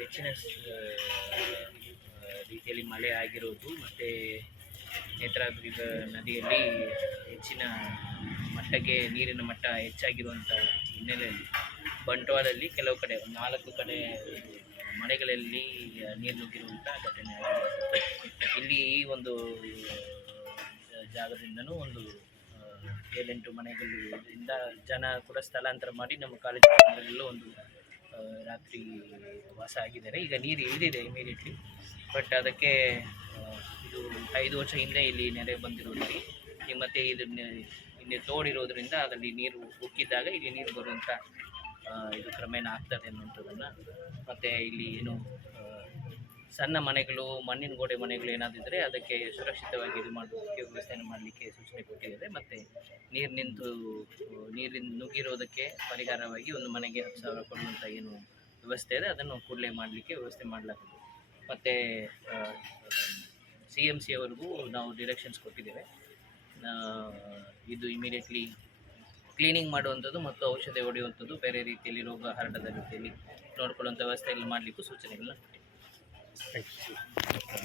ಹೆಚ್ಚಿನ ರೀತಿಯಲ್ಲಿ ಮಳೆ ಆಗಿರೋದು ಮತ್ತು ನೇತ್ರಾವತಿ ನದಿಯಲ್ಲಿ ಹೆಚ್ಚಿನ ಮಟ್ಟಕ್ಕೆ ನೀರಿನ ಮಟ್ಟ ಹೆಚ್ಚಾಗಿರುವಂಥ ಹಿನ್ನೆಲೆಯಲ್ಲಿ ಬಂಟ್ವಾಳದಲ್ಲಿ ಕೆಲವು ಕಡೆ 4 ಕಡೆ ಮನೆಗಳಲ್ಲಿ ನೀರು ನುಗ್ಗಿರುವಂಥ ಘಟನೆ ಆಗಿರುತ್ತದೆ. ಇಲ್ಲಿ ಈ ಒಂದು ಜಾಗದಿಂದನೂ ಒಂದು 7-8 ಮನೆಗಳಿಂದ ಜನ ಕೂಡ ಸ್ಥಳಾಂತರ ಮಾಡಿ ನಮ್ಮ ಕಾಲೇಜಿನಲ್ಲೂ ಒಂದು ರಾತ್ರಿ ವಾಸ ಆಗಿದ್ದಾರೆ. ಈಗ ನೀರು ಇಳಿದಿದೆ ಇಮಿಡಿಯೇಟ್ಲಿ, ಬಟ್ ಅದಕ್ಕೆ ಇದು 5 ವರ್ಷ ಹಿಂದೆ ಇಲ್ಲಿ ನೆರೆ ಬಂದಿರೋದ್ರಲ್ಲಿ ಮತ್ತು ಇದನ್ನ ಇಲ್ಲಿ ತೋಡಿರೋದ್ರಿಂದ ಅದರಲ್ಲಿ ನೀರು ಉಕ್ಕಿದ್ದಾಗ ಇಲ್ಲಿ ನೀರು ಬರುವಂಥ ಇದು ಕ್ರಮೇಣ ಆಗ್ತದೆ ಅನ್ನುವಂಥದ್ದನ್ನು, ಮತ್ತು ಇಲ್ಲಿ ಏನು ಸಣ್ಣ ಮನೆಗಳು, ಮಣ್ಣಿನ ಗೋಡೆ ಮನೆಗಳು ಏನಾದಿದ್ದರೆ ಅದಕ್ಕೆ ಸುರಕ್ಷಿತವಾಗಿ ಇದು ಮಾಡೋದಕ್ಕೆ ವ್ಯವಸ್ಥೆಯನ್ನು ಮಾಡಲಿಕ್ಕೆ ಸೂಚನೆ ಕೊಟ್ಟಿದ್ದೇವೆ. ಮತ್ತು ನೀರಿನ ನುಗ್ಗಿರೋದಕ್ಕೆ ಪರಿಹಾರವಾಗಿ ಒಂದು ಮನೆಗೆ 10,000 ಕೊಡುವಂಥ ಏನು ವ್ಯವಸ್ಥೆ ಇದೆ ಅದನ್ನು ಕೂಡಲೇ ಮಾಡಲಿಕ್ಕೆ ವ್ಯವಸ್ಥೆ ಮಾಡಲಾಗಿದೆ. ಮತ್ತು CMC ಅವರಿಗೂ ನಾವು ಡಿರೆಕ್ಷನ್ಸ್ ಕೊಟ್ಟಿದ್ದೇವೆ. ಇದು ಇಮಿಡಿಯೇಟ್ಲಿ ಕ್ಲೀನಿಂಗ್ ಮಾಡುವಂಥದ್ದು ಮತ್ತು ಔಷಧಿ ಹೊಡೆಯುವಂಥದ್ದು, ಬೇರೆ ರೀತಿಯಲ್ಲಿ ರೋಗ ಹರಡದ ರೀತಿಯಲ್ಲಿ ನೋಡ್ಕೊಳ್ಳುವಂಥ ವ್ಯವಸ್ಥೆಯಲ್ಲಿ ಮಾಡಲಿಕ್ಕೂ ಸೂಚನೆಗಳನ್ನ ಕೊಟ್ಟಿದ್ದೇವೆ.